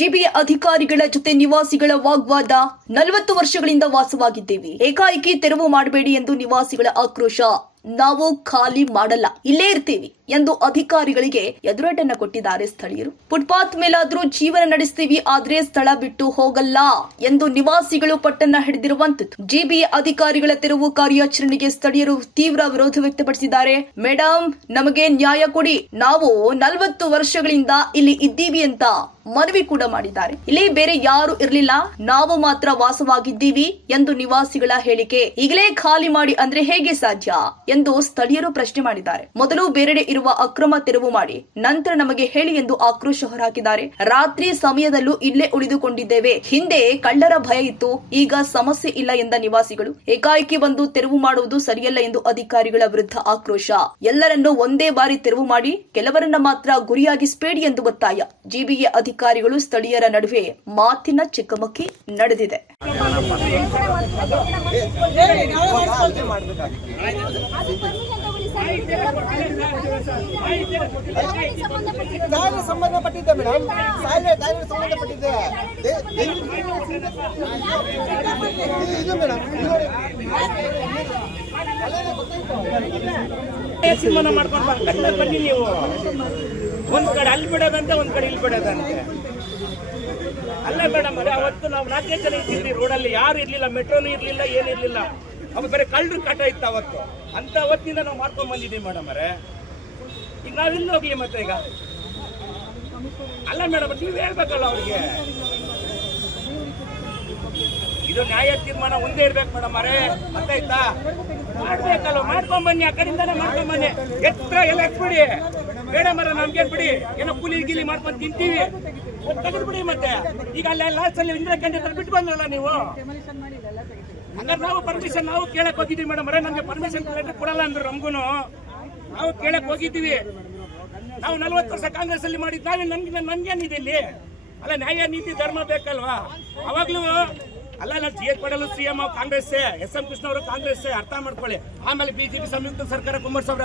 GBA ಅಧಿಕಾರಿಗಳ ಜೊತೆ ನಿವಾಸಿಗಳ ವಾಗ್ವಾದ 40 ವರ್ಷಗಳಿಂದ ವಾಸವಾಗಿದ್ದೇವೆ. ಏಕಾಏಕಿ ತೆರವು ಮಾಡಬೇಡಿ ಎಂದು ನಿವಾಸಿಗಳ ಆಕ್ರೋಶ. ನಾವು ಖಾಲಿ ಮಾಡಲ್ಲ, ಇಲ್ಲೇ ಇರ್ತೀವಿ ಎಂದು ಅಧಿಕಾರಿಗಳಿಗೆ ಎದುರೇಟನ್ನ ಕೊಟ್ಟಿದ್ದಾರೆ ಸ್ಥಳೀಯರು. ಫುಟ್ಪಾತ್ ಮೇಲಾದ್ರೂ ಜೀವನ ನಡೆಸ್ತೀವಿ, ಆದ್ರೆ ಸ್ಥಳ ಬಿಟ್ಟು ಹೋಗಲ್ಲ ಎಂದು ನಿವಾಸಿಗಳು ಪಟ್ಟನ್ನ ಹಿಡಿದಿರುವಂತದ್ದು. ಜಿಬಿಎ ಅಧಿಕಾರಿಗಳ ತೆರವು ಕಾರ್ಯಾಚರಣೆಗೆ ಸ್ಥಳೀಯರು ತೀವ್ರ ವಿರೋಧ ವ್ಯಕ್ತಪಡಿಸಿದ್ದಾರೆ. ಮೇಡಮ್, ನಮಗೆ ನ್ಯಾಯ ಕೊಡಿ, ನಾವು 40 ವರ್ಷಗಳಿಂದ ಇಲ್ಲಿ ಇದ್ದೀವಿ ಅಂತ ಮನವಿ ಕೂಡ ಮಾಡಿದ್ದಾರೆ. ಇಲ್ಲಿ ಬೇರೆ ಯಾರು ಇರಲಿಲ್ಲ, ನಾವು ಮಾತ್ರ ವಾಸವಾಗಿದ್ದೀವಿ ಎಂದು ನಿವಾಸಿಗಳ ಹೇಳಿಕೆ. ಈಗಲೇ ಖಾಲಿ ಮಾಡಿ ಅಂದ್ರೆ ಹೇಗೆ ಸಾಧ್ಯ ಎಂದು ಸ್ಥಳೀಯರು ಪ್ರಶ್ನೆ ಮಾಡಿದ್ದಾರೆ. ಮೊದಲು ಬೇರೆಡೆ ಇರುವ ಅಕ್ರಮ ತೆರವು ಮಾಡಿ, ನಂತರ ನಮಗೆ ಹೇಳಿ ಎಂದು ಆಕ್ರೋಶ ಹೊರಹಾಕಿದ್ದಾರೆ. ರಾತ್ರಿ ಸಮಯದಲ್ಲೂ ಇಲ್ಲೇ ಉಳಿದುಕೊಂಡಿದ್ದೇವೆ, ಹಿಂದೆ ಕಳ್ಳರ ಭಯ ಇತ್ತು, ಈಗ ಸಮಸ್ಯೆ ಇಲ್ಲ ಎಂದ ನಿವಾಸಿಗಳು. ಏಕಾಏಕಿ ಬಂದು ತೆರವು ಮಾಡುವುದು ಸರಿಯಲ್ಲ ಎಂದು ಅಧಿಕಾರಿಗಳ ವಿರುದ್ಧ ಆಕ್ರೋಶ. ಎಲ್ಲರನ್ನೂ ಒಂದೇ ಬಾರಿ ತೆರವು ಮಾಡಿ, ಕೆಲವರನ್ನ ಮಾತ್ರ ಗುರಿಯಾಗಿಸಬೇಡಿ ಎಂದು ಒತ್ತಾಯ. ಜಿಬಿಎ ಅಧಿಕಾರಿಗಳು ಸ್ಥಳೀಯರ ನಡುವೆ ಮಾತಿನ ಚಕಮಕಿ ನಡೆದಿದೆ. ಸಂಬಂಧಪಟ್ಟಿದ್ದೆ ಮೇಡಮ್, ಸಂಬಂಧಪಟ್ಟಿದ್ದೆ ಇದು ಮೇಡಮ್. ತೀರ್ಮಾನ ಮಾಡ್ಕೊಂಡು ಬನ್ನಿ ನೀವು. ಒಂದ್ ಕಡೆ ಅಲ್ಲಿ ಬಿಡೋದಂತೆ, ಒಂದ್ ಕಡೆ ಇಲ್ಲಿ ಬಿಡೋದಂತೆ. ಅಲ್ಲ ಮೇಡಮ್, ಅವತ್ತು ನಾವು 4 ಜನ ಇದ್ದೀವಿ ರೋಡಲ್ಲಿ, ಯಾರು ಇರ್ಲಿಲ್ಲ, ಮೆಟ್ರೋನು ಇರ್ಲಿಲ್ಲ, ಏನಿರ್ಲಿಲ್ಲ. ಅವ ಬೇರೆ ಕಳ್ಳರು ಕಾಟ ಇತ್ತು ಅವತ್ತು. ಅಂತ ಅವತ್ತಿನಿಂದ ನಾವು ಮಾಡ್ಕೊಂಡ್ ಬಂದಿದ್ದೀವಿ ಮೇಡಮ್ ಅವರೇ. ಈಗ ನಾವಿಲ್ಲಿ ಹೋಗ್ಲಿ ಮತ್ತೆ ಈಗ? ಅಲ್ಲ ಮೇಡಮ್, ನೀವು ಹೇಳ್ಬೇಕಲ್ಲ ಅವ್ರಿಗೆ. ಇದು ನ್ಯಾಯ ತೀರ್ಮಾನ ಒಂದೇ ಇರ್ಬೇಕು ಮೇಡಮ್ ಅವರೇ, ಗೊತ್ತಾಯ್ತಾ? ಮಾಡ್ಬೇಕಲ್ಲ, ಮಾಡ್ಕೊಂಡ್ ಬನ್ನಿ, ಆ ಕಡೆಯಿಂದಾನೆ ಮಾಡ್ಕೊಂಡ್ ಬನ್ನಿ. ಎತ್ರ ಎಲ್ಲ ಬಿಡಿ ಮೇಡಮ್ ಅವರ, ನಮ್ಗೆ ಬಿಡಿ, ಏನೋ ಕೂಲಿ ಗೀಲಿ ಮಾಡ್ಕೊಂಡು ತಿಂತೀವಿ, ತೆಗೆದು ಬಿಡಿ. ಮತ್ತೆ ಈಗ ಅಲ್ಲ ಲಾಸ್ಟ್ ಅಲ್ಲಿ ಇಂದಿರಾ ಕ್ಯಾಂಟೀನ್ ಹತ್ರ ಬಿಟ್ಟು ಬಂದ್ರಲ್ಲ ನೀವು. ಹಂಗಾರೆ ನಾವು ಪರ್ಮಿಷನ್ ನಾವು ಕೇಳಕ್ ಹೋಗಿದ್ದೀವಿ ಮೇಡಮ್ ಅವರೇ. ನಮ್ಗೆ ಪರ್ಮಿಷನ್ ಕೊಡಲ್ಲ ಅಂದ್ರು ನಮ್ಗೂ. ನಾವು ಕೇಳಕ್ ಹೋಗಿದ್ದೀವಿ. ನಾವು 40 ವರ್ಷ ಕಾಂಗ್ರೆಸ್ ಅಲ್ಲಿ ಮಾಡಿದ್ ನಾವೇ, ನನ್ಗೇನಿದೆ ಇಲ್ಲಿ? ಅಲ್ಲ, ನ್ಯಾಯ ನೀತಿ ಧರ್ಮ ಬೇಕಲ್ವಾ? ಅವಾಗ್ಲೂ ಅಲ್ಲ ಜಿಎಚ್ ಪಟೇಲ್ ಸಿಎಂ ಕಾಂಗ್ರೆಸ್, ಎಸ್ ಎಂ ಕೃಷ್ಣ ಅವರು ಕಾಂಗ್ರೆಸ್, ಅರ್ಥ ಮಾಡ್ಕೊಳ್ಳಿ. ಆಮೇಲೆ ಬಿಜೆಪಿ ಸಂಯುಕ್ತ ಸರ್ಕಾರ ಕುಮಾರಸ್ವಾಮಿ